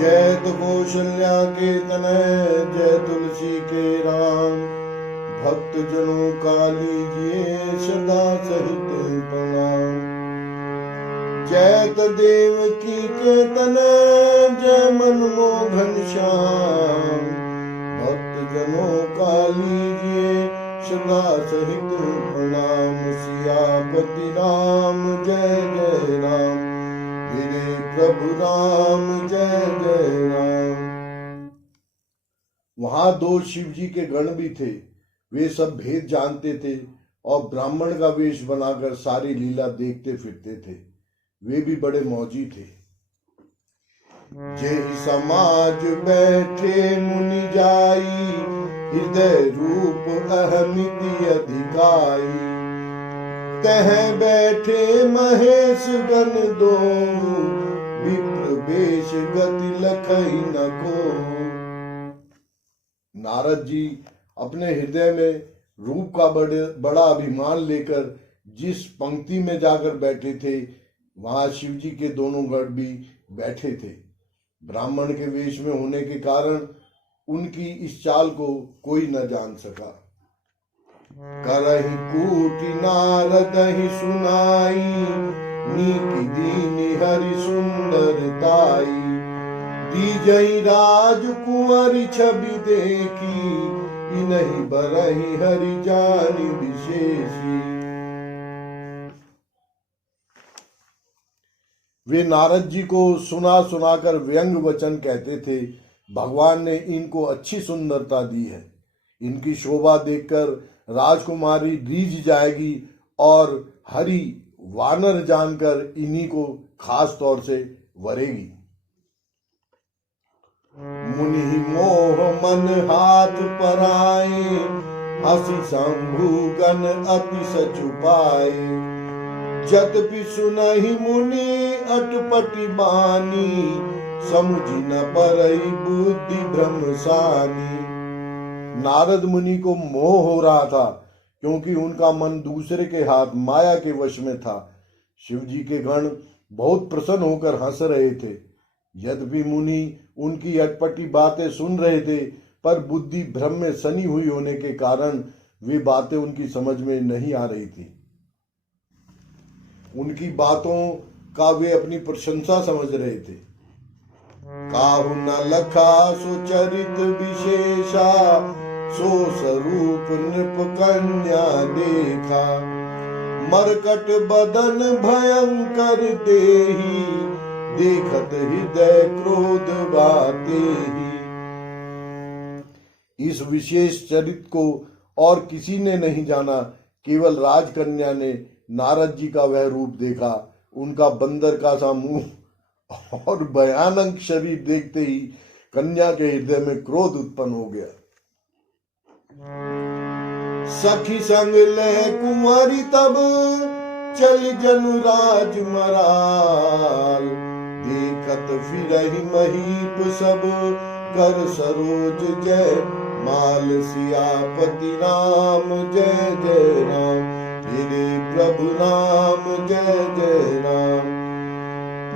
जय तो कौशल्या के तनय, जय तुलसी के राम। भक्त जनों का लीजिए सदा सहित प्रणाम। जय तो देवकी के तनय, जय मनमोहन श्याम। भक्त जनों का लीजिए सदा सहित प्रणाम। सियापति राम जय जय राम, मेरे प्रभु राम जय जय राम। वहां दो शिव जी के गण भी थे। वे सब भेद जानते थे और ब्राह्मण का वेश बनाकर सारी लीला देखते फिरते थे। वे भी बड़े मौजी थे। जेहि समाज बैठे मुनि जाई, हृदय रूप अहमिति अधिकाई। तह बैठे महेश गण दो, विप्र वेश गति लखई न को। नारद जी अपने हृदय में रूप का बड़ा अभिमान लेकर जिस पंक्ति में जाकर बैठे थे, वहां शिव जी के दोनों गण भी बैठे थे। ब्राह्मण के वेश में होने के कारण उनकी इस चाल को कोई न जान सका। करहि कूटि नारदहि सुनाई, नीकी दीनी हरि सुंदरताई। दीजई राजकुंवरी छवि देखी, इनहि बरहि हरि जानि विशेषी। वे नारद जी को सुना सुनाकर व्यंग वचन कहते थे। भगवान ने इनको अच्छी सुंदरता दी है। इनकी शोभा देखकर राजकुमारी रीझ जाएगी और हरि वानर जानकर इन्हीं को खास तौर से वरेगी। मुनि मोह मन हाथ पराए, हसी शंभु गण अति सचुपाए। जतपि सुनहि मुनि अटपटी बानी, समुझि न परई बुद्धि भ्रम सानी। नारद मुनि को मोह हो रहा था, क्योंकि उनका मन दूसरे के हाथ माया के वश में था। शिव जी के गण बहुत प्रसन्न होकर हंस रहे थे। यद्यपि मुनि उनकी अटपटी बातें सुन रहे थे, पर बुद्धि भ्रम में सनी हुई होने के कारण वे बातें उनकी समझ में नहीं आ रही थी। उनकी बातों का वे अपनी प्रशंसा समझ रहे थे। काहु न लखा सुचरित विशेषा, सो स्वरूप नृप कन्या देखा। मरकट बदन भयंकर देही, देखत हृदय क्रोध बाते ही। इस विशेष चरित को और किसी ने नहीं जाना, केवल राजकन्या ने नारद जी का वह रूप देखा। उनका बंदर का सा मुंह और भयानक शरीर देखते ही कन्या के हृदय में क्रोध उत्पन्न हो गया। सखी संग ले कुंवरी तब, चल जनु राज मराल। देखत फिरहि महीप सब, कर सरोज जय माल। सियापति राम जय जय राम, मेरे प्रभु राम जय जय राम।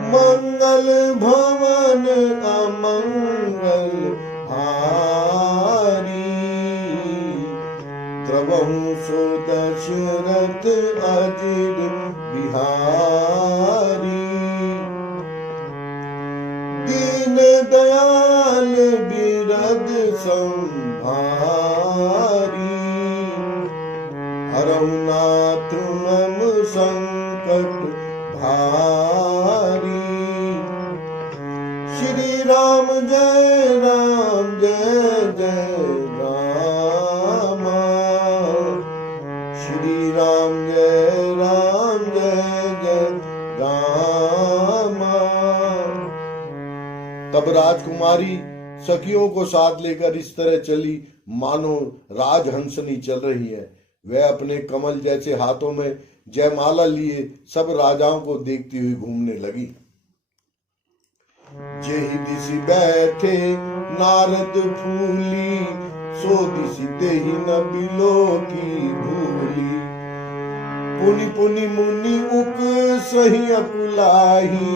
मंगल भवन अमंगल हारी, त्रवहु सो दशरथ अजिर बिहारी। दीन दयाल बिरद संभारी, हरहु नाथ मम संकट भारी। श्री राम जय जय राम, श्री राम जय जय राम। तब राजकुमारी सखियों को साथ लेकर इस तरह चली मानो राजहंसनी चल रही है। वह अपने कमल जैसे हाथों में जयमाला लिए सब राजाओं को देखती हुई घूमने लगी। जेहि दिशि बैठे नारद फूली, सो दिशि तेहि न बिलो की भूली। पुनि पुनि मुनि उक सही अकुलाही,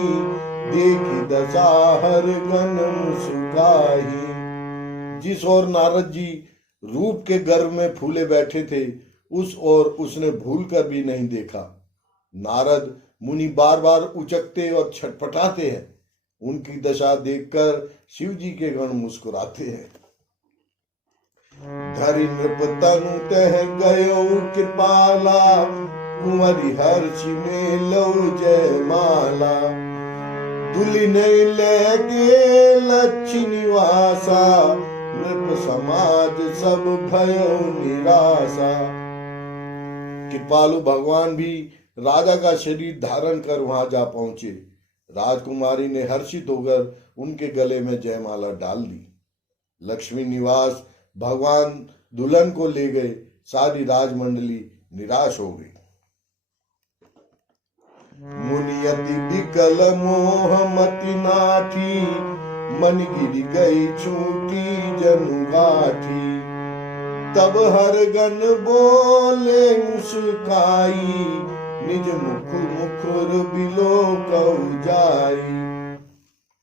देखी दशा हर गन मुस्काई। जिस ओर नारद जी रूप के गर्व में फूले बैठे थे, उस ओर उसने भूल कर भी नहीं देखा। नारद मुनि बार बार उचकते और छटपटाते हैं। उनकी दशा देखकर शिव जी के गण मुस्कुराते हैं। धरि नृप तनु तह गयो कृपाला, कुंवरी हर्षि में लो जय माला। दुलिन लेके लक्ष्य निवासा, नृप समाज सब भयो निराशा। कृपालु भगवान भी राजा का शरीर धारण कर वहां जा पहुंचे। राजकुमारी ने हर्षित होकर उनके गले में जयमाला डाल दी। लक्ष्मी निवास भगवान दुल्हन को ले गए। सारी राजमंडली निराश हो गई। मुनियति विकल मोह मति नाठी, मन गिर गई छूटी जनु गाठी। तब हर गण बोले मुस्काई, निज मुख मुखुर बिलोकऊ जाई।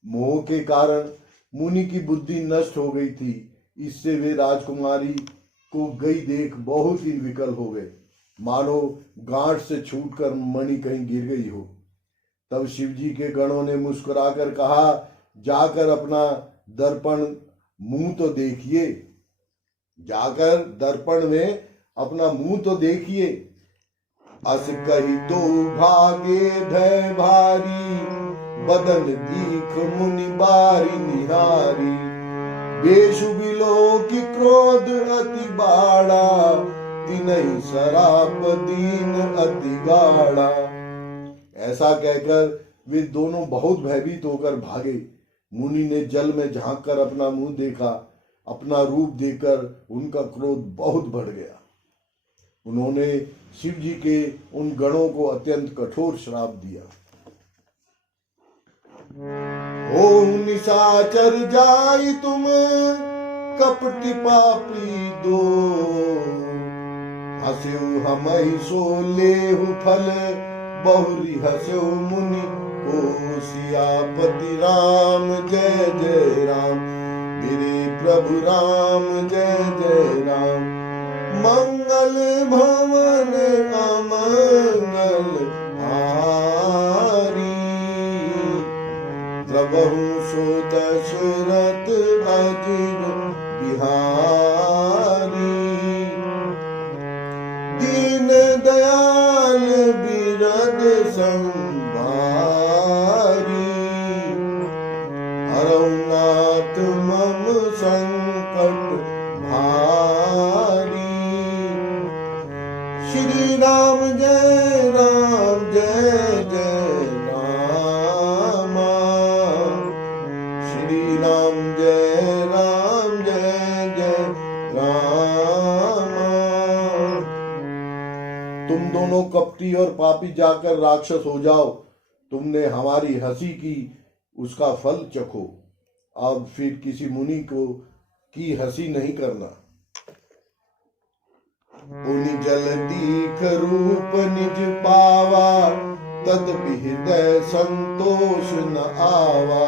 मोह के कारण मुनि की बुद्धि नष्ट हो गई थी। इससे वे राजकुमारी को गई देख बहुत ही विकल हो गए, मानो गांठ से छूटकर मणि कहीं गिर गई हो। तब शिव जी के गणों ने मुस्कुराकर कहा, जाकर अपना दर्पण मुंह तो देखिए, जाकर दर्पण में अपना मुंह तो देखिए। अस कही तो भागे भय भारी, बदन दीख मुनि बारी निहारी। बेशु बिलो की क्रोध अति बाड़ा, तिनहि सराप दीन अति गाड़ा। ऐसा कहकर वे दोनों बहुत भयभीत होकर भागे। मुनि ने जल में झांक कर अपना मुंह देखा। अपना रूप देखकर उनका क्रोध बहुत बढ़ गया। उन्होंने शिव जी के उन गणों को अत्यंत कठोर श्राप दिया। ओ निशाचर जाई तुम कपटी पापी दो, हस्यु हमहि सो लेहु फल, बहुरी हस्यु मुनि को सियापति राम जय जय राम। मेरे प्रभु राम जय जय राम। मंगल भवन अमंगल हारी, प्रभु सो दशरथ अजिर बिहारी। दीन दयाल बिरद संभारी, हरौ नाथ मम संकट भारी। श्री राम जय जय राम। श्री राम जय जय राम। तुम दोनों कपटी और पापी जाकर राक्षस हो जाओ। तुमने हमारी हंसी की, उसका फल चखो। अब फिर किसी मुनि को की हंसी नहीं करना। पुनि जल दीख रूप निज पावा, तदपि हृदय संतोष न आवा।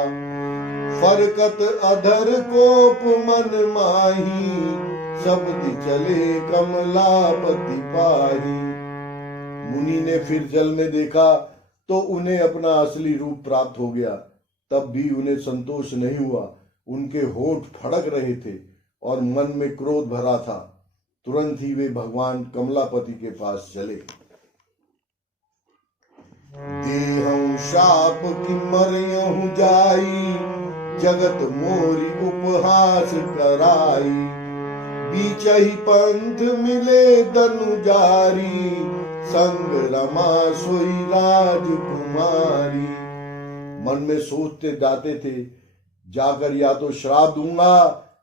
फरकत अधर कोप मन माही, शब्द चले कमलापति पाही। मुनि ने फिर जल में देखा तो उन्हें अपना असली रूप प्राप्त हो गया। तब भी उन्हें संतोष नहीं हुआ। उनके होठ फड़क रहे थे और मन में क्रोध भरा था। तुरंत ही वे भगवान कमलापति के पास चले। देहं शाप की मरयहु जाई, जगत मोरी उपहास कराई। बीचहि पंथ मिले दनुजारी, संग रमा सोई राजकुमारी। मन में सोचते जाते थे, जाकर या तो श्राप दूंगा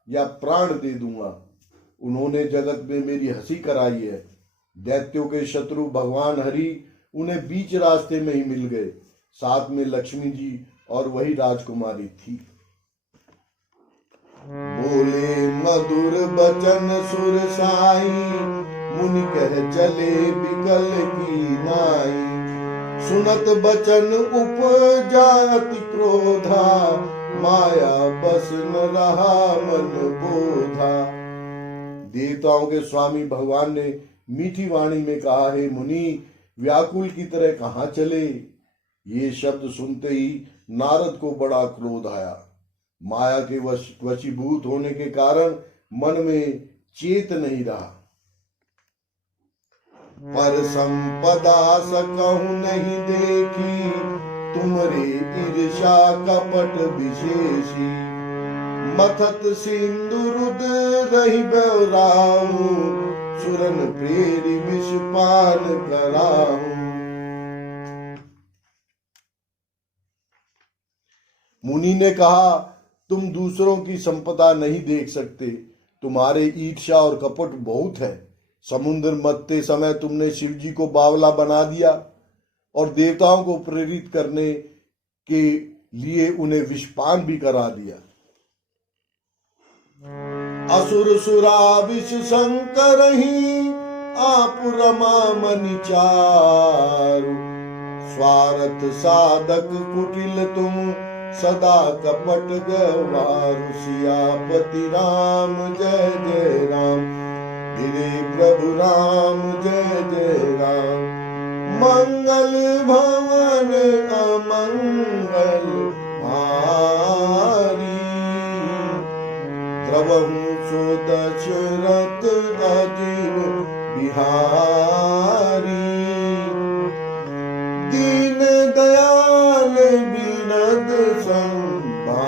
या प्राण दे दूंगा। उन्होंने जगत में मेरी हंसी कराई है। दैत्यों के शत्रु भगवान हरि उन्हें बीच रास्ते में ही मिल गए। साथ में लक्ष्मी जी और वही राजकुमारी थी। बोले मधुर बचन सुर साई, मुनि कह चले बिकल की नाई। सुनत बचन उपजा अति क्रोधा, माया बस न रहा मन बोधा। देवताओं के स्वामी भगवान ने मीठी वाणी में कहा, हे मुनि, व्याकुल की तरह कहाँ चले। ये शब्द सुनते ही नारद को बड़ा क्रोध आया। माया के वशीभूत होने के कारण मन में चेत नहीं रहा। पर संपदा सकहु नहीं देखी, तुमरे ईर्षा कपट विशेषी। मथत सिंधु रुद्र रही बौराहू, सुरन प्रेरी विष पान कराहू। मुनि ने कहा, तुम दूसरों की संपदा नहीं देख सकते, तुम्हारे ईर्ष्या और कपट बहुत है। समुद्र मथते समय तुमने शिव जी को बावला बना दिया और देवताओं को प्रेरित करने के लिए उन्हें विषपान भी करा दिया। असुर सुरा विष शंकर ही, आप रमा मनि चारु। स्वार्थ साधक कुटिल तुम, सदा कपट गवारु। सियापति राम जय जय राम, गिरे प्रभु राम जय जय राम। मंगल भवन अमंगल हारी, द्रवहु सो दशरथ अजिर बिहारी। दीन दयाल बिनद संभारी,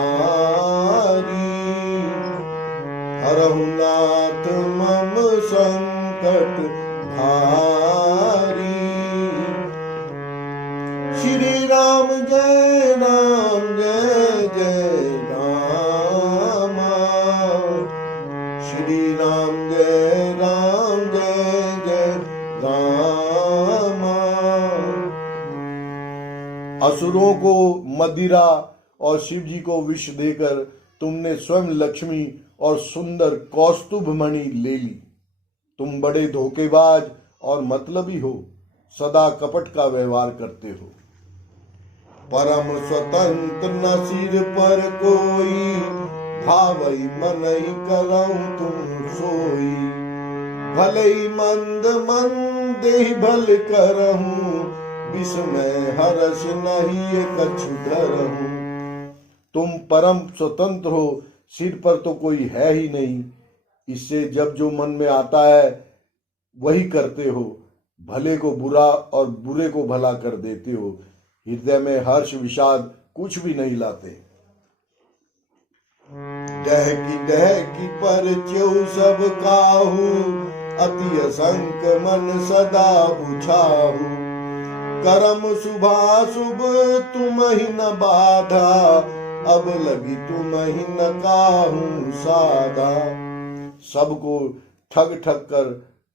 हरहु नाथ मम संकट भारी। श्री राम जय जय राम, श्री राम जय जय राम। असुरों को मदिरा और शिव जी को विष देकर तुमने स्वयं लक्ष्मी और सुंदर कौस्तुभ मणि ले ली। तुम बड़े धोखेबाज और मतलबी हो, सदा कपट का व्यवहार करते हो। परम स्वतंत्र न सिर पर कोई, भावई मनई करऊं तुम सोई। भले मंद मंदे भल करहूं, विस्मय हर्ष नहीं कछु धरहूं। तुम परम स्वतंत्र हो, सिर पर तो कोई है ही नहीं। इससे जब जो मन में आता है वही करते हो। भले को बुरा और बुरे को भला कर देते हो। हृदय में हर्ष विषाद कुछ भी नहीं लाते। डहकी पर च्यौ सब काहू, अति असंक मन सदा उछाहू। करम शुभाशुभ तुम ही न बाधा, अब लगी तुम ही न काहू साधा। सबको ठग ठग कर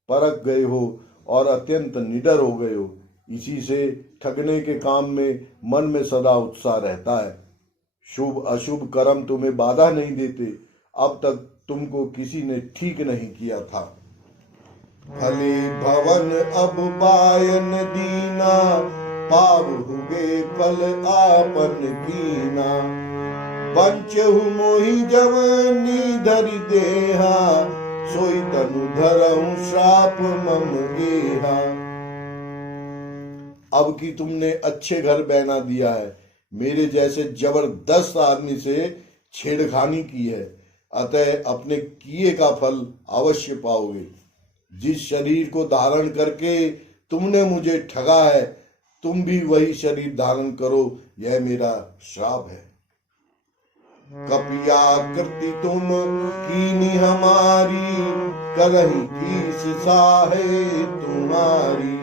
परख गए हो और अत्यंत निडर हो गए हो। इसी से ठगने के काम में मन में सदा उत्साह रहता है। शुभ अशुभ कर्म तुम्हें बाधा नहीं देते। अब तक तुमको किसी ने ठीक नहीं किया था। भले भवन अब बायन दीना, पावहुगे फल आपन कीना। पंचहु मोहि जवनी धरि देहा, सोई तनु धरहु श्राप मम गेहा। अब कि तुमने अच्छे घर बना दिया है, मेरे जैसे जबरदस्त आदमी से छेड़खानी की है, अतः अपने किए का फल अवश्य पाओगे। जिस शरीर को धारण करके तुमने मुझे ठगा है, तुम भी वही शरीर धारण करो, यह मेरा श्राप है। कपियाकृति तुम कीनी हमारी, करही कीस साहे तुम्हारी।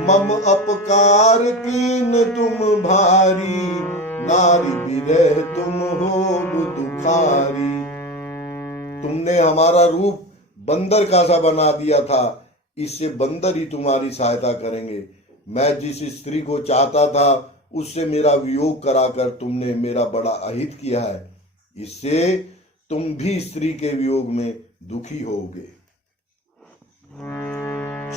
मम अपकार कीन तुम भारी, नारी विरह तुम हो दुखारी। तुमने हमारा रूप बंदर का सा बना दिया था, इससे बंदर ही तुम्हारी सहायता करेंगे। मैं जिस स्त्री को चाहता था उससे मेरा वियोग कराकर तुमने मेरा बड़ा अहित किया है। इससे तुम भी स्त्री के वियोग में दुखी होगे।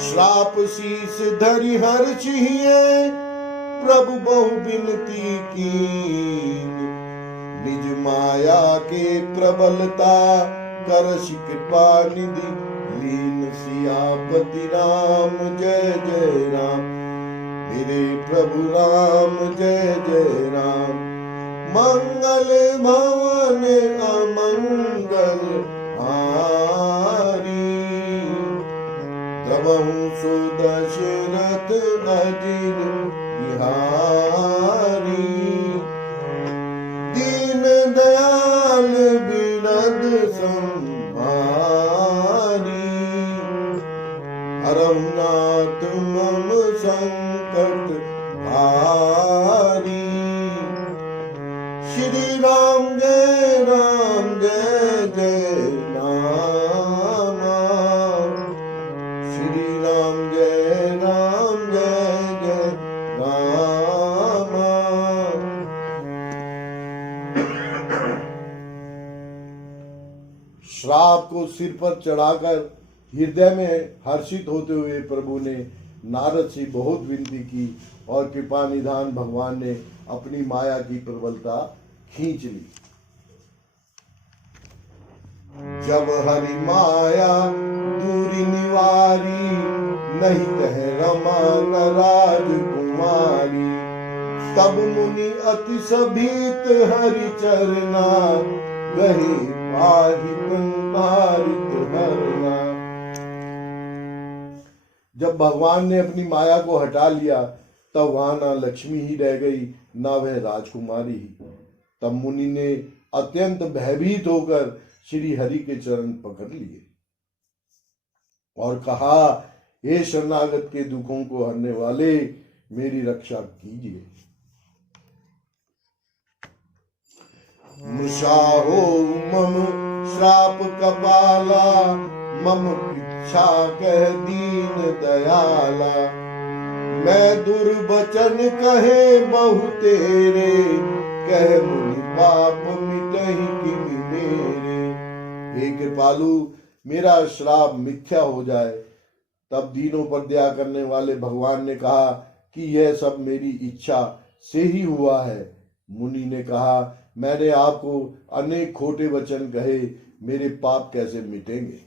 श्राप शीस धरि हर छिए, प्रभु बहु बिनती कीन, निज माया के प्रबलता करश कृपा निधि लीन। सियापति राम जय जय राम, मेरे प्रभु राम जय जय राम। मंगल भवन अमंगल हारी, द्रवहु सुदशरथ अजिर बिहारी। दीन दयाल बिरद संहारी, हरहु नाथ मम संकट भारी। श्री राम जय जय राम, श्री राम जय जय राम। श्राप को सिर पर चढ़ाकर हृदय में हर्षित होते हुए प्रभु ने नारद से बहुत विनती की और कृपा निधान भगवान ने अपनी माया की प्रबलता खींच ली। जब हरि माया दूरी निवारी, नहीं कह रमा न राजकुमारी। तब मुनि अति सभीत हरि चरना, गहे पाहि पंपारित हरना। जब भगवान ने अपनी माया को हटा लिया तब वहां ना लक्ष्मी ही रह गई, ना वह राजकुमारी ही। तब मुनि ने अत्यंत भयभीत होकर श्री हरि के चरण पकड़ लिए और कहा, हे शरणागत के दुखों को हरने वाले, मेरी रक्षा कीजिए। मृषा हो मम श्राप कपाला, मम पृच्छा कह दीन दयाला। मैं दुर्वचन कहे बहु तेरे, कह मुनि पाप मिटहि किमि मेरे। हे कृपालु, मेरा श्राप मिथ्या हो जाए। तब दीनों पर दया करने वाले भगवान ने कहा कि यह सब मेरी इच्छा से ही हुआ है। मुनि ने कहा, मैंने आपको अनेक खोटे वचन कहे, मेरे पाप कैसे मिटेंगे।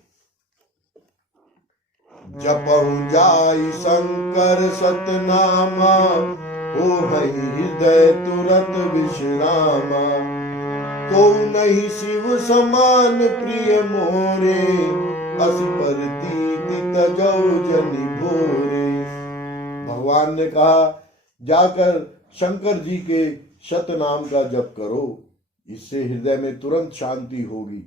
जपहु जाई शंकर सतनामा, हो हई हृदय तुरत विश्रामा। को नहीं शिव समान प्रिय मोरे, असि परतीति तजौ जनि भोरे। भगवान ने कहा, जाकर शंकर जी के शतनाम का जप करो, इससे हृदय में तुरंत शांति होगी।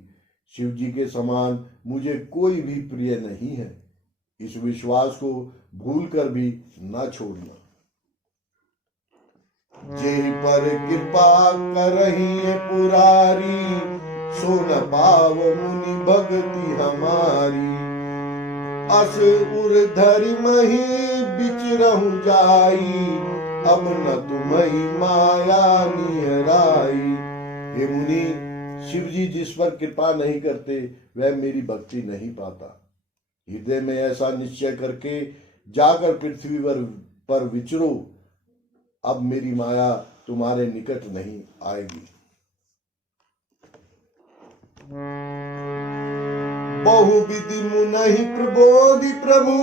शिव जी के समान मुझे कोई भी प्रिय नहीं है, इस विश्वास को भूलकर भी न छोड़ना। जे पर कृपा करहि पुरारी, सो न पाव मुनि भक्ति हमारी। अस उर धरि मही बिचरहु जाई, अब न तुम्हि माया निहराई। हे मुनि, शिव जी जिस पर कृपा नहीं करते वह मेरी भक्ति नहीं पाता। हृदय में ऐसा निश्चय करके जाकर पृथ्वी पर विचरो, अब मेरी माया तुम्हारे निकट नहीं आएगी। बहुविधि मुनहि प्रबोधि प्रभु,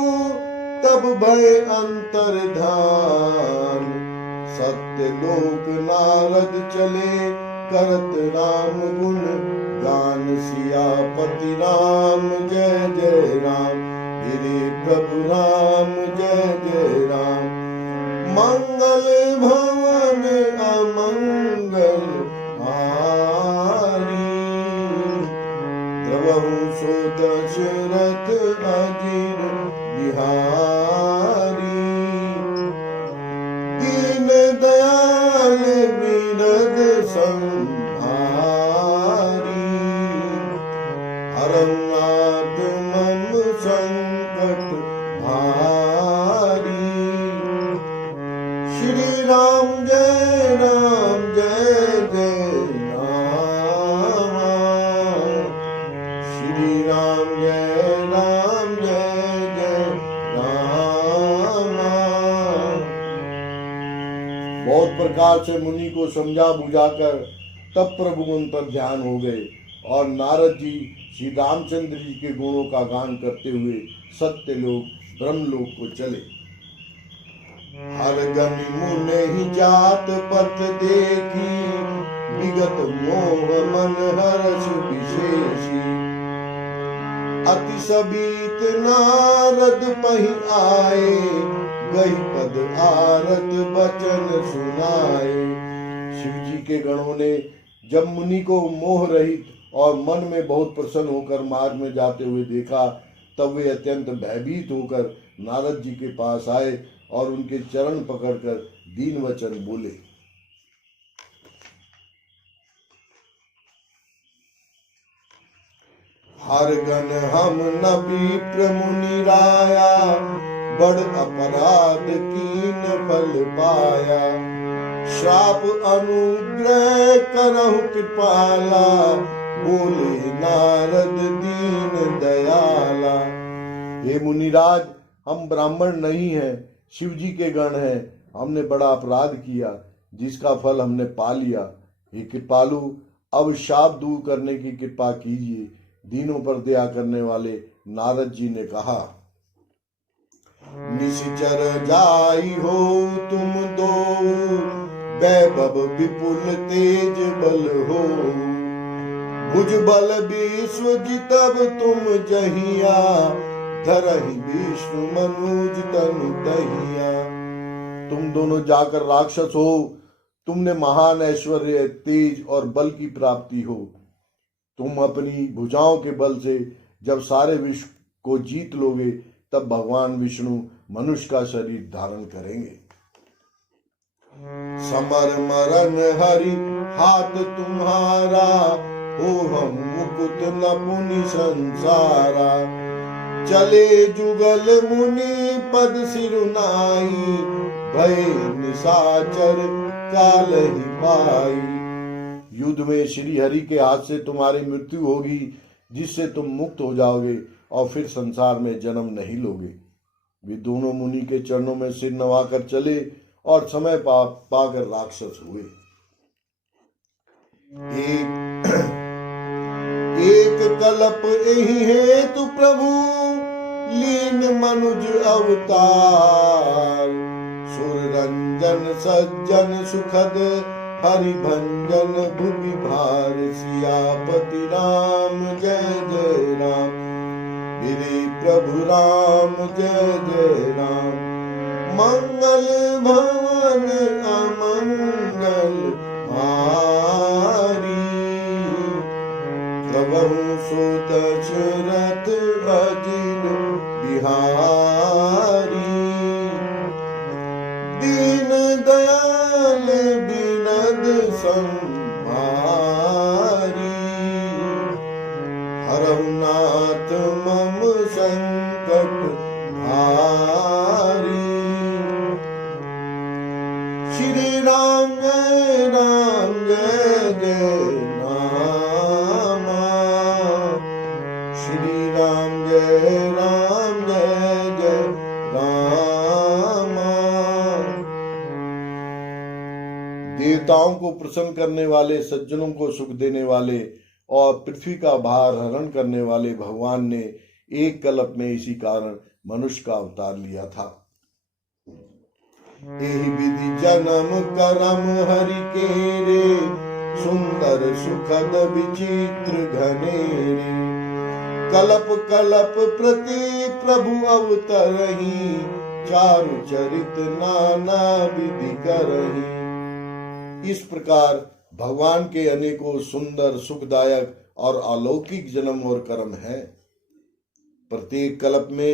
तब भय अंतर्धान। सत्य लोक नारद चले, करत राम गुण गान। सियापति राम जय जय राम, मेरे प्रभु राम जय जय राम। मंगल भवन अमंगल हारी, द्रवहु सो दशरथ अजिर बिहारी। दीन दयाल बिरद संहारी, हरनाथ मम संकट भारी। श्री राम बहुत प्रकार से मुनि को समझा बुझाकर तब प्रभु उन पर ध्यान हो गए और नारद जी श्री रामचंद्र जी के गुणों का गान करते हुए सत्य लोक ब्रह्मलोक को चले। हर गमी मुने ही जात पथ देखी, विगत मोह मन हर्ष विशेषी। अति सबीत नारद पही आए, गई पद आरत बचन सुनाए। शिव जी के गणों ने जब मुनि को मोह रहित और मन में बहुत प्रसन्न होकर मार्ग में जाते हुए देखा, तब वे अत्यंत भयभीत होकर नारद जी के पास आए और उनके चरण पकड़कर दीन वचन बोले। हर गण हम नबी प्रमुनि राया, बड़ अपराध कीन फल पाया। श्राप अनुग्रह करहु कृपाला, बोले नारद दीन दयाला। हे मुनिराज, हम ब्राह्मण नहीं हैं, शिव जी के गण हैं। हमने बड़ा अपराध किया जिसका फल हमने पा लिया। हे कृपालु, अब शाप दूर करने की कृपा कीजिए। दीनों पर दया करने वाले नारद जी ने कहा, निश्चर जाई हो तुम दो, वैभव विपुल तेज बल हो। भुज बल विश्व जितब तुम जहिया, धरहि विष्णु मनुज तनु तहिया। तुम दोनों जाकर राक्षस हो, तुमने महान ऐश्वर्य तेज और बल की प्राप्ति हो। तुम अपनी भुजाओं के बल से जब सारे विश्व को जीत लोगे, तब भगवान विष्णु मनुष्य का शरीर धारण करेंगे। समर मरण हरि हाथ तुम्हारा, हो हम मुकुट नपुनि संसारा। चले जुगल मुनि पद सिरुनाई, भय निशाचर काल ही पाई। युद्ध में श्री हरि के हाथ से तुम्हारी मृत्यु होगी, जिससे तुम मुक्त हो जाओगे और फिर संसार में जन्म नहीं लोगे। वे दोनों मुनि के चरणों में सिर नवाकर चले और समय पाकर राक्षस हुए। एक कल्प यही हेतु प्रभु, लीन मनुज अवतार। सुर रंजन सज्जन सुखद, हरि भंजन भुवि भार। सियापति राम जय जय राम, मेरे प्रभु राम जय जय राम। मंगल भवन अमंगल हारी, कबहु सो दशरथ अजिर बिहारी। दीन दयाल बिनद संभारी, हरहु नाथ मम संकट भारी। श्री राम जय जय रामा, श्री राम जय जय रामा। देवताओं को प्रसन्न करने वाले, सज्जनों को सुख देने वाले और पृथ्वी का भार हरण करने वाले भगवान ने एक कल्प में इसी कारण मनुष्य का अवतार लिया था। एहि विधि जन्म करम हरि केरे, सुंदर सुखद विचित्र घनेरे। कल्प कल्प प्रति प्रभु अवतरहि, चारु चरित नाना विधि करहि। इस प्रकार भगवान के अनेकों सुंदर सुखदायक और अलौकिक जन्म और कर्म है। प्रत्येक कल्प में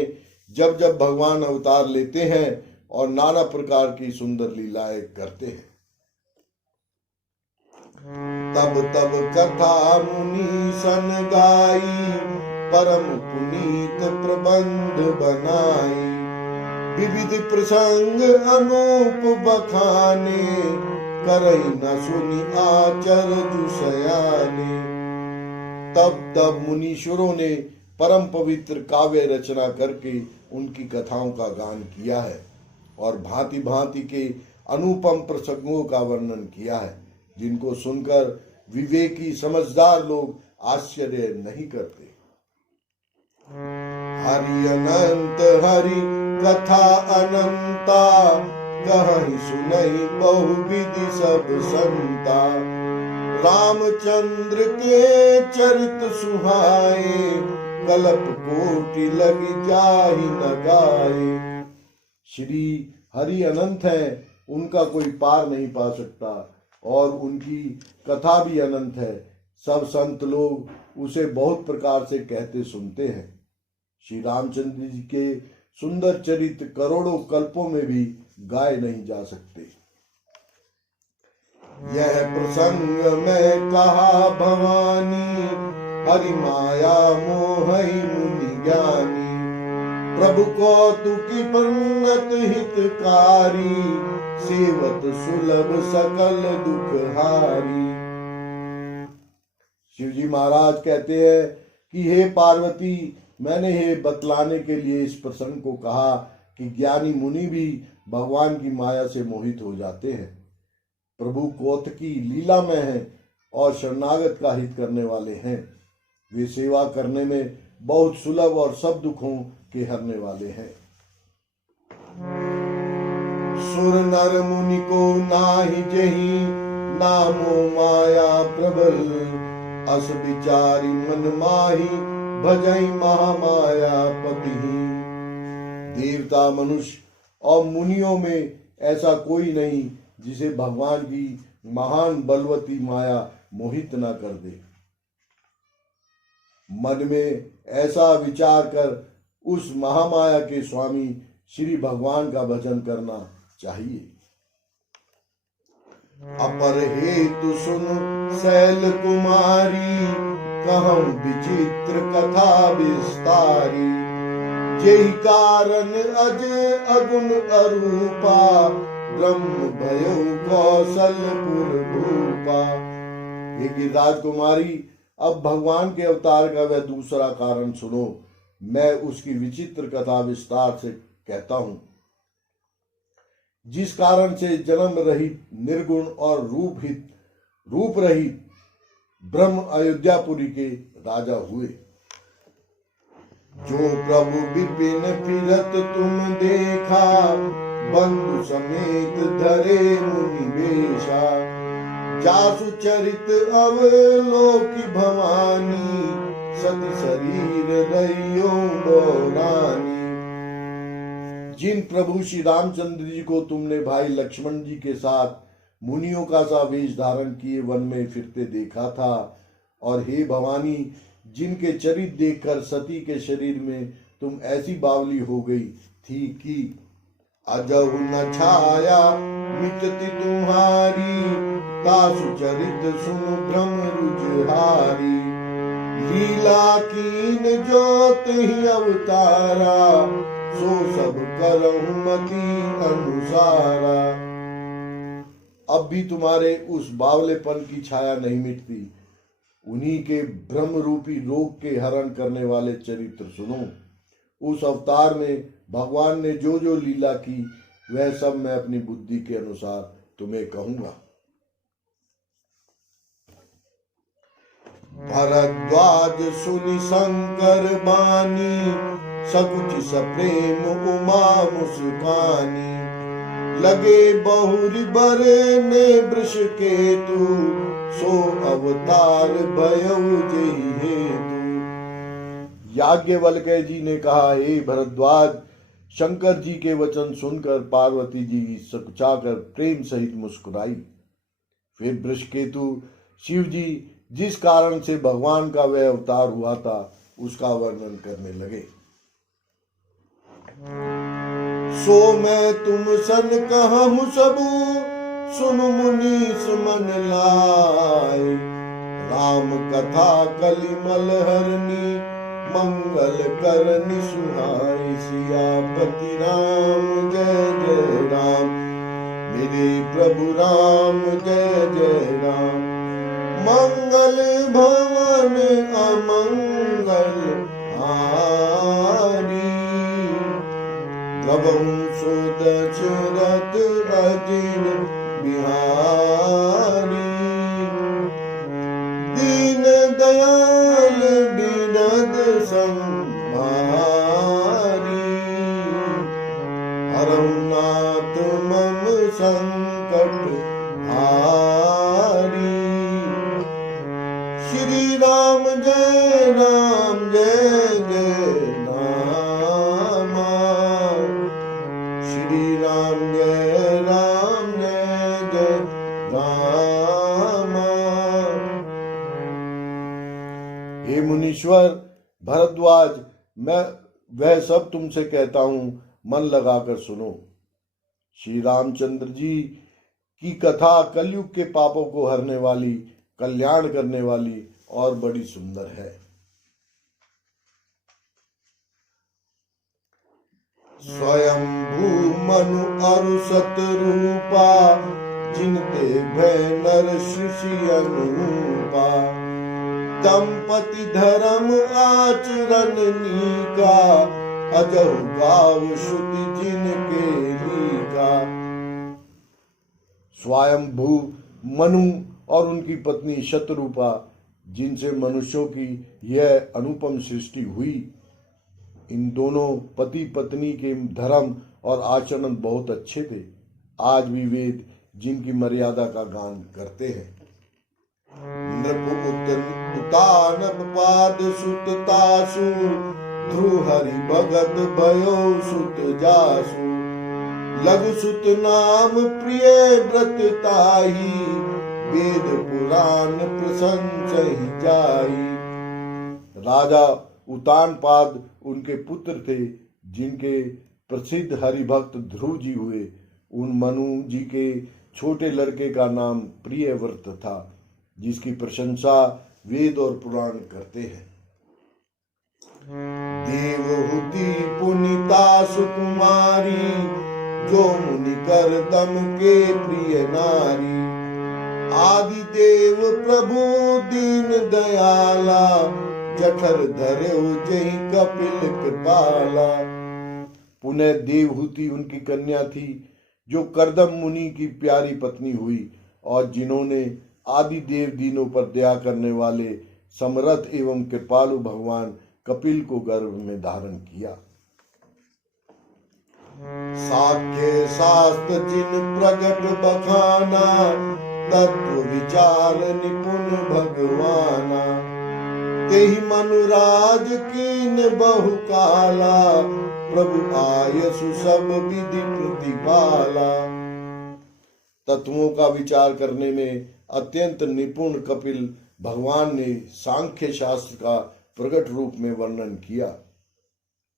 जब जब भगवान अवतार लेते हैं और नाना प्रकार की सुंदर लीलाएं करते हैं, तब तब कथा मुनि सन गाई, परम पुनीत प्रबंध बनाई। विविध प्रसंग अनूप बखाने, करई न सुनी आचर्य सयाने। तब तब मुनीश्वरों ने परम पवित्र काव्य रचना करके उनकी कथाओं का गान किया है और भांति भांति के अनुपम प्रसंगों का वर्णन किया है, जिनको सुनकर विवेकी समझदार लोग आश्चर्य नहीं करते। हरि अनंत हरि कथा अनंता, कहीं सुनई बहुविधि सब संता। रामचंद्र के चरित सुहाए, कल्प कोटि लगी जाहि न गाए। श्री हरि अनंत है, उनका कोई पार नहीं पा सकता, और उनकी कथा भी अनंत है। सब संत लोग उसे बहुत प्रकार से कहते सुनते हैं। श्री रामचंद्र जी के सुंदर चरित्र करोड़ों कल्पों में भी गाए नहीं जा सकते। यह प्रसंग में कहा भवानी, हरि माया मोहि मुनि ज्ञानी। प्रभु कौतुकी पन्नत हितकारी, सेवत सुलभ सकल दुखहारी। शिव जी महाराज कहते हैं कि हे पार्वती, मैंने ये बतलाने के लिए इस प्रसंग को कहा कि ज्ञानी मुनि भी भगवान की माया से मोहित हो जाते हैं। प्रभु कौतुकी लीला में हैं और शरणागत का हित करने वाले हैं। वे सेवा करने में बहुत सुलभ और सब दुखों के हरने वाले हैं। सुर नर मुनि को नाहि जही, नामो माया प्रबल। अस विचारी मन माही, भजई महामाया पति। देवता, मनुष्य और मुनियों में ऐसा कोई नहीं जिसे भगवान की महान बलवती माया मोहित न कर दे। मन में ऐसा विचार कर उस महामाया के स्वामी श्री भगवान का भजन करना चाहिए। अपर हेतु सुन शैल कुमारी, कहूं विचित्र कथा विस्तारी। जेहि कारण अज अगुण अरूपा, ब्रह्म भयो कौशलपुर भूपा। ये गिरिराज कुमारी, अब भगवान के अवतार का वह दूसरा कारण सुनो। मैं उसकी विचित्र कथा विस्तार से कहता हूं। जिस कारण से जन्म रहित, निर्गुण और रूप रहित ब्रह्म अयोध्यापुरी के राजा हुए। जो प्रभु विपिन फिरत तुम देखा, बंधु समेत धरे मुनि वेशा। जासु चरित अवलोकि भवानी, सति शरीर रहियो गौरानी। जिन प्रभु श्री रामचंद्र जी को तुमने भाई लक्ष्मण जी के साथ मुनियों का सा वेश धारण किए वन में फिरते देखा था, और हे भवानी, जिनके चरित्र देखकर सती के शरीर में तुम ऐसी बावली हो गई थी कि अजहु न छाया मिटती तुम्हारी। तासु चरित सुन भ्रम रुझहारी। लीला कीन ज्योत ही अवतारा, सो सब करहु मति अनुसारा। अब भी तुम्हारे उस बावलेपन की छाया नहीं मिटती। उन्हीं के भ्रम रूपी रोग के हरण करने वाले चरित्र सुनो। उस अवतार में भगवान ने जो जो लीला की, वह सब मैं अपनी बुद्धि के अनुसार तुम्हें कहूंगा। भरद्वाज सुनि शंकर बानी, सकुच सप्रेम उमा मुस्कानी। लगे बहुरी बरने वृष केतु, सो अवतार भयउ जेहि हेतु। याज्ञवल्क्य जी ने कहा, हे भरद्वाज, शंकर जी के वचन सुनकर पार्वती जी सकुचाकर प्रेम सहित मुस्कुराई। फिर वृषकेतु शिव जी जिस कारण से भगवान का वह अवतार हुआ था, उसका वर्णन करने लगे। सो मैं तुम सन कहूँ सबू, सुन मुनीस मन लाए। राम कथा कलिमल हरनी, मंगल करनी सुहाई। सियापति राम जय जय राम, मेरे प्रभु राम जय जय राम। मंगल भवन अमंगल हारी, द्रवं सो दशरथ जिन बिहारी। दीन दयाल बिनद संभारी, हरहु नाथ मम संकट हारी। श्री राम जय जय नामा, श्री राम जय जय रामा। हे मुनीश्वर भरद्वाज, मैं वह सब तुमसे कहता हूं, मन लगाकर सुनो। श्री रामचंद्र जी की कथा कलयुग के पापों को हरने वाली, कल्याण करने वाली और बड़ी सुंदर है। स्वयंभू मनु अरु सतरूपा, जिनते भय नर ऋषि अनुपा। दंपति धर्म आचरण नीका, अजहु गाव श्रुति जिनके लीका। स्वयंभू मनु और उनकी पत्नी शतरूपा, जिनसे मनुष्यों की यह अनुपम सृष्टि हुई, इन दोनों पति पत्नी के धर्म और आचरण बहुत अच्छे थे। आज भी वेद जिनकी मर्यादा का गान करते हैं। नृप उतानप पाद सुत तासु, ध्रुव हरि भगत भयो सुत जासु। लघु सुत नाम प्रिय व्रत ताही, वेद पुराण प्रशंसहि जाई। राजा उतानपाद उनके पुत्र थे, जिनके प्रसिद्ध हरिभक्त ध्रुव जी हुए। उन मनु जी के छोटे लड़के का नाम प्रियव्रत था, जिसकी प्रशंसा वेद और पुराण करते हैं। देवहूति पुनीता सुकुमारी, जो मुनि कर दम के प्रिय नारी। आदि देव प्रभु दीन दयाला, जठर धरे जय कपिल कृपाला। पुनः देवहूति उनकी कन्या थी, जो करदम मुनि की प्यारी पत्नी हुई, और जिन्होंने आदि देव दीनों पर दया करने वाले समर्थ एवं कृपालु भगवान कपिल को गर्भ में धारण किया। साख्य शास्त्र जिन प्रगट बखाना, तत्व विचार निपुण भगवाना। तेहि मनुराज कीन बहु काला, प्रभु आयसु सब विधि प्रतिपाला। तत्वों का विचार करने में अत्यंत निपुण कपिल भगवान ने सांख्य शास्त्र का प्रकट रूप में वर्णन किया।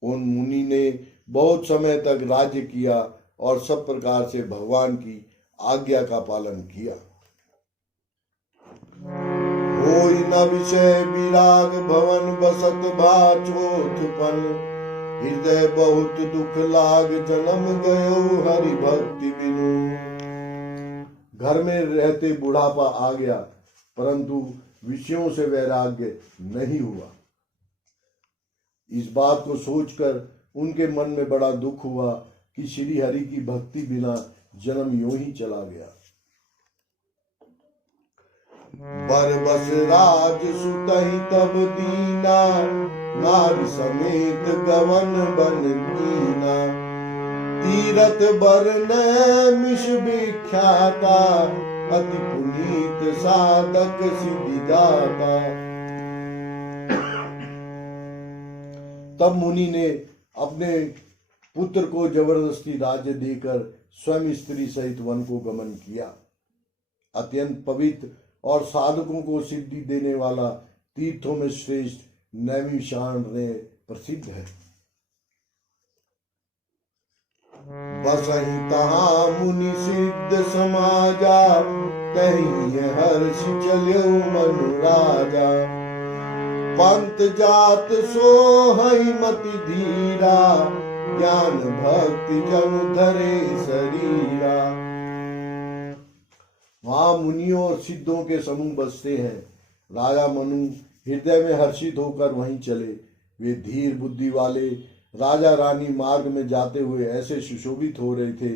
उन मुनि ने बहुत समय तक राज्य किया और सब प्रकार से भगवान की आज्ञा का पालन किया। होई न विषय विराग भवन, बसत भाचोथपन। हृदय बहुत दुख लाग, जन्म गयो हरि भक्ति बिनु। घर में रहते बुढ़ापा आ गया, परंतु विषयों से वैराग्य नहीं हुआ। इस बात को सोचकर उनके मन में बड़ा दुख हुआ कि श्री हरि की भक्ति बिना जन्म यूं ही चला गया। बरबस राज सुतहि तब दीना, नारी समेत गवन बन कीना। तीरथ बरन मिष विख्याता, अति पुनीत साधक सिद्धि दाता। तब मुनि ने अपने पुत्र को जबरदस्ती राज्य देकर स्वयं स्त्री सहित वन को गमन किया। अत्यंत पवित्र और साधकों को सिद्धि देने वाला तीर्थों में श्रेष्ठ नैमिषारण्य प्रसिद्ध है। बसहि तहाँ मुनि सिद्ध समाजा, तहीं हर्ष चल्यो मनु राजा। पंत जात सोहई मति धीरा, ज्ञान भक्ति जन धरे शरीरा। वहां मुनियों और सिद्धों के समूह बसते हैं। राजा मनु हृदय में हर्षित होकर वहीं चले। वे धीर बुद्धि वाले राजा रानी मार्ग में जाते हुए ऐसे सुशोभित हो रहे थे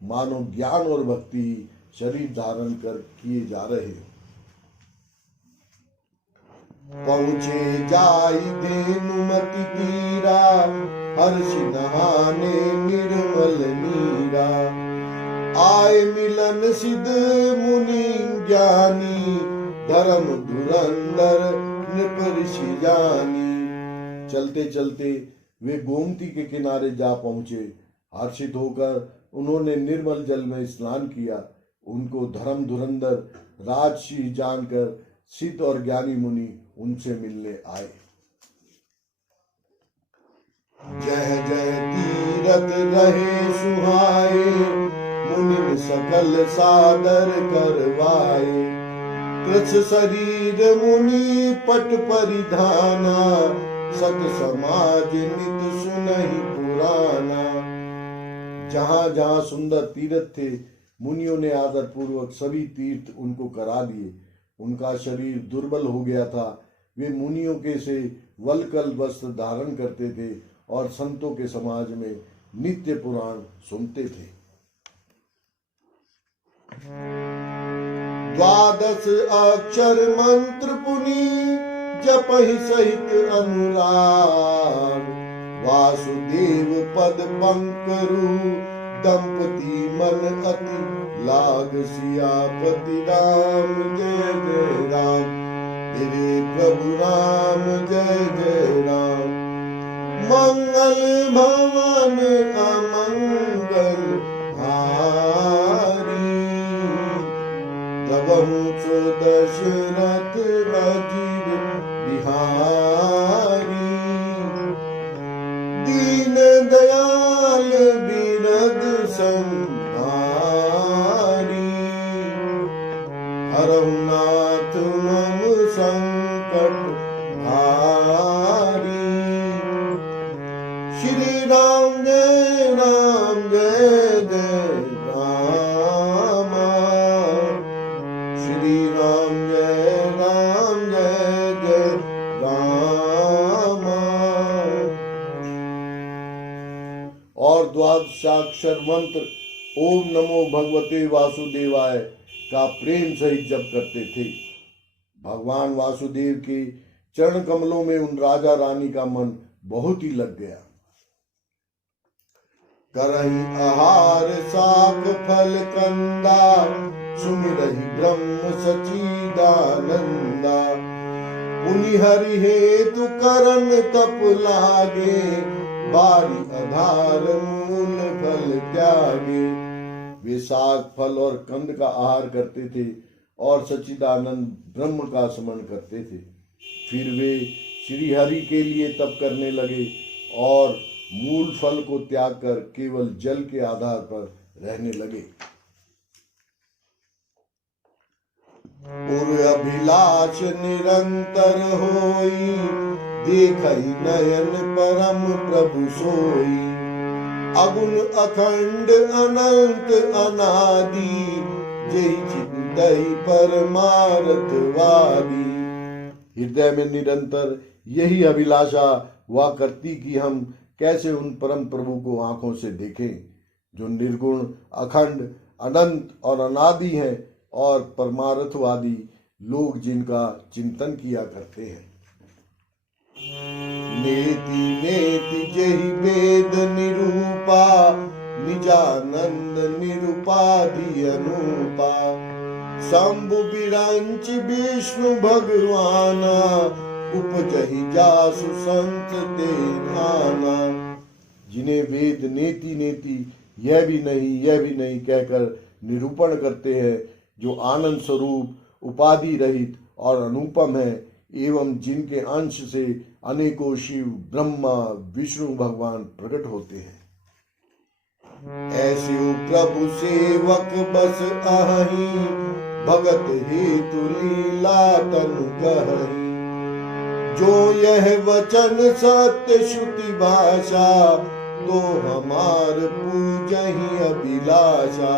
मानो ज्ञान और भक्ति शरीर धारण कर किए जा रहे हो। पहुँचे जाई धेनुमति तीरा, हर्ष नहाने निर्मल नीरा। आए मिलन सिद्ध मुनि ज्ञानी, धर्म धुरंधर नृप ऋषि जानी। चलते चलते वे गोमती के किनारे जा पहुंचे। हर्षित होकर उन्होंने निर्मल जल में स्नान किया। उनको धर्म धुरंधर राजसी जानकर सिद्ध और ज्ञानी मुनि उनसे मिलने आए। जय जय तीरथ रहे सुहाए, मुनि सकल सादर करवाए। कृछ शरीर मुनि पट परिधाना, सत समाज नित सुनहि पुराना। जहां जहां सुंदर तीर्थ थे, मुनियों ने आदर पूर्वक सभी तीर्थ उनको करा दिए। उनका शरीर दुर्बल हो गया था। वे मुनियों के से वलकल वस्त्र धारण करते थे और संतों के समाज में नित्य पुराण सुनते थे। द्वादश अक्षर मंत्र पुनि जपहि सहित अनुराग। वासुदेव पद पंकरु दंपति मन अति लाग। सियापति राम जय जय राम, मेरे प्रभु राम जय जय राम। मंगल भवन अमंगल हारी, तबहु सो दशरथ अजीर बिहारी। दीन दयाल बिरद संहारी, हरहु नाथ मम संकट भारी। श्री राम जय जय राम, श्री राम जय जय राम। और द्वादशाक्षर मंत्र ओम नमो भगवते वासुदेवाय का प्रेम सहित जप करते थे। भगवान वासुदेव के चरण कमलों में उन राजा रानी का मन बहुत ही लग गया। करहि आहार साक फल कंदा, सुमिरहि ब्रह्म सचिदानंदा। पुनि हरि हेतु करन तप लागे, बारी आधार मूल फल त्यागे। वे साग फल और कंद का आहार करते थे और सच्चिदानंद ब्रह्म का स्मरण करते थे। फिर वे श्री हरि के लिए तप करने लगे और मूल फल को त्याग कर केवल जल के आधार पर रहने लगे। पूर्व अभिलाष निरंतर होई, देखई नयन परम प्रभु सोई। अगुण अखंड अनंत अनादि, जय चिंतई परमार्थवादी। हृदय में निरंतर यही अभिलाषा हुआ करती कि हम कैसे उन परम प्रभु को आंखों से देखें, जो निर्गुण अखंड अनंत और अनादि हैं और परमार्थवादी लोग जिनका चिंतन किया करते हैं। नेति नेति जहि वेद निरूपा, निजानंद निरुपाधि अनूपा। शंभु बिरंच विष्णु भगवाना, उपजहि जासु संत ते नाना। जिन्हें वेद नेति नेति यह भी नहीं कहकर निरूपण करते हैं, जो आनंद स्वरूप उपाधि रहित और अनुपम है, एवं जिनके अंश से अनेकों शिव ब्रह्मा विष्णु भगवान प्रकट होते हैं। ऐसे प्रभु सेवक बस आही, भगत हेतु लीला तनु कहि। जो यह वचन सत्य श्रुति भाषा, तो हमार पूजहि अभिलाषा।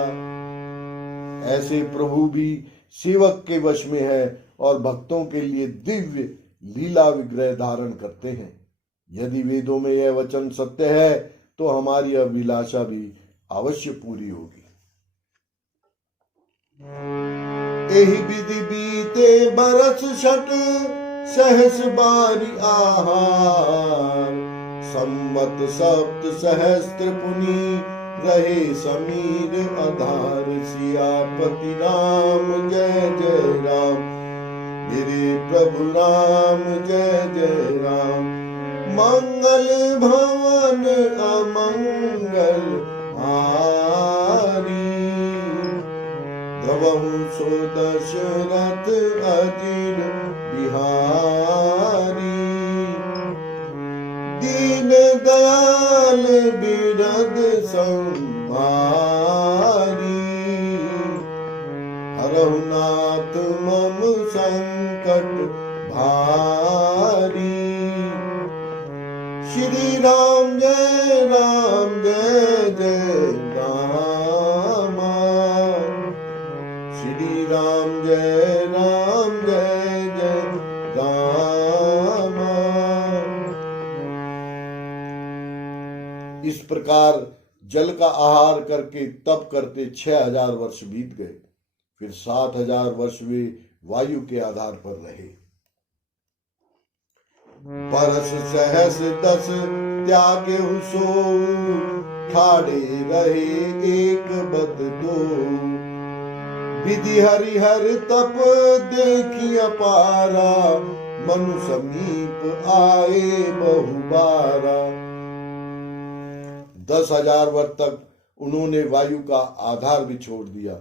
ऐसे प्रभु भी सेवक के वश में है और भक्तों के लिए दिव्य लीला विग्रह धारण करते हैं। यदि वेदों में यह वचन सत्य है, तो हमारी अभिलाषा भी अवश्य पूरी होगी। एहि विधि बीते बरस छठ सहस बारी आहार। संवत सप्त सहस्त्र पुनि रहे समीर आधार। सियापति राम जय जय राम, मेरे प्रभु राम जय जय राम। मंगल भवन अमंगल हारी, द्रवहु सो दशरथ अजिर बिहारी। दीन दयाल बिरद संभारी, हरहु नाथ मम संकट भारी। श्री राम जय जय राम, श्री राम जय जय राम। इस प्रकार जल का आहार करके तप करते 6000 वर्ष बीत गए। फिर 7000 वर्ष वे वायु के आधार पर रहे। बरस सहस 10 त्यागे सो, ठाड़े रहे एक बद दो। विधि हरिहर तप देखी अपारा, मनु समीप आए बहुबारा। 10,000 वर्ष तक उन्होंने वायु का आधार भी छोड़ दिया।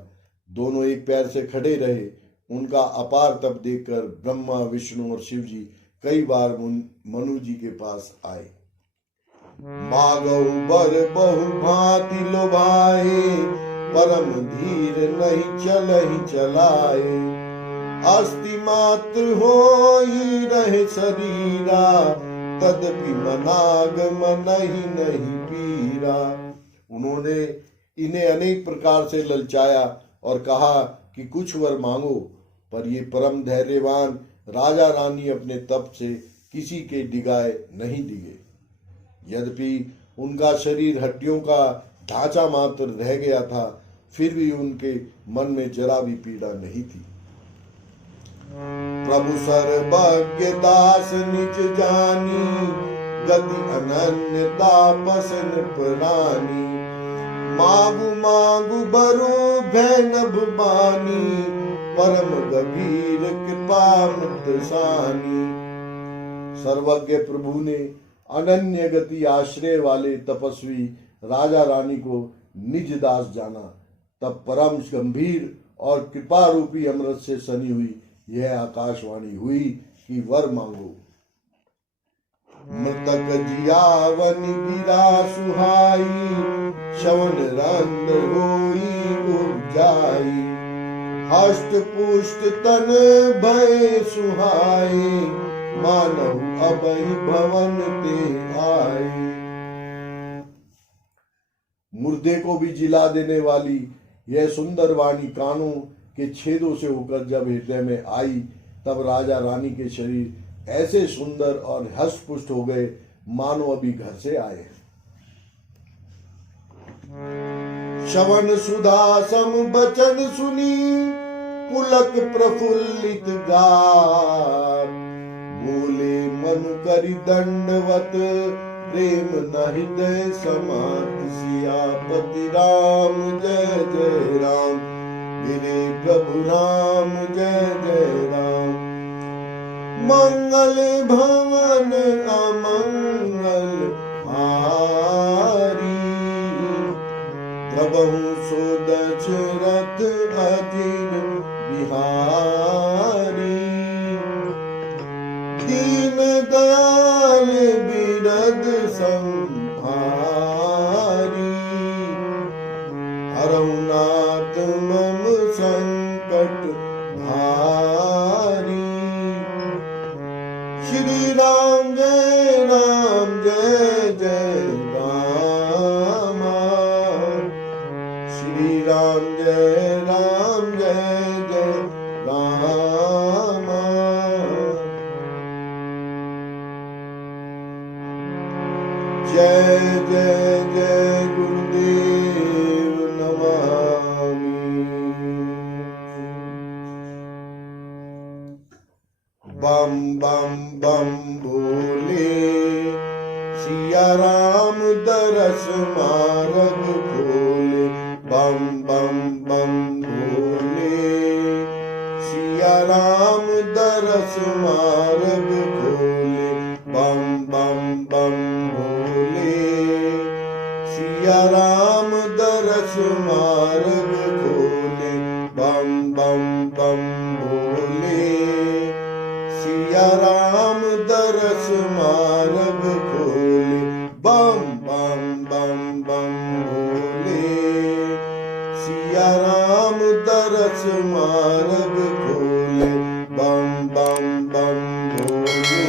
दोनों एक पैर से खड़े रहे। उनका अपार तप देखकर ब्रह्मा, विष्णु और शिव जी कई बार मनु जी के पास आए। मागहु बर बहु भांति लोभाए, परम धीर नहीं चलहि चलाए। अस्थि मात्र होई रहे शरीरा, तदपि मनाग मनहि नहीं पीरा। उन्होंने इन्हें अनेक प्रकार से ललचाया और कहा कि कुछ वर मांगो, पर ये परम धैर्यवान राजा रानी अपने तप से किसी के डिगाए नहीं दिए। यद्यपि उनका शरीर हड्डियों का ढांचा मात्र रह गया था, फिर भी उनके मन में जरा भी पीड़ा नहीं थी। प्रभु सर्वज्ञ दास निज जानी, गति अनन्य तापसन प्राणी। मागु मागु बरु भैनभ बानी, परम गंभीर कृपा मुक्त सानी। सर्वज्ञ प्रभु ने अनन्य गति आश्रय वाले तपस्वी राजा रानी को निज दास जाना। तब परम गंभीर और कृपा रूपी अमृत से सनी हुई यह आकाशवाणी हुई कि वर मांगो। मृतक जियावन गिरा सुहाई, श्रवण रंग होई उपजाई। हष्ट पुष्ट तन भय सुहाई, मानव अबहि भवन ते आए। मुर्दे को भी जिला देने वाली यह सुंदर वाणी कानों के छेदों से होकर जब हृदय में आई, तब राजा रानी के शरीर ऐसे सुंदर और हष्ट पुष्ट हो गए मानो अभी घर से आए हैं। श्रवण सुधा सम बचन सुनी, पुलक प्रफुल्लित गार। बोले मन करि दंडवत, प्रेम न हृदय समात। सियापति राम जय जय राम, मेरे प्रभु राम जय जय राम। मंगल भवन अमंगल हारी, द्रवहु सो दशरथ अजिर बिहारी। दीन दयाल बिरद संभारी, हरहु नाथ मम संकट भारी। श्री राम जय जय राम, श्री राम बम बम बम भोले। सिया राम दरस मार्ग खोले, बम बम बम भोले। सिया राम दरस मार्ग खोले, बम बम बम भोले। सिया राम दरस मार्ग खोले, बम बम बम भोले। सिया राम दरस मार्ग खोले, बम बम बम बम भोले। सिया राम दरस मार्ग खोले, बम बम बम भोले।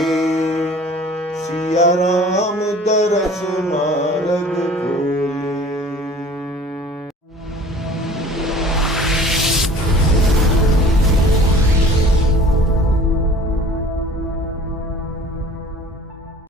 सिया राम दरस मार्ग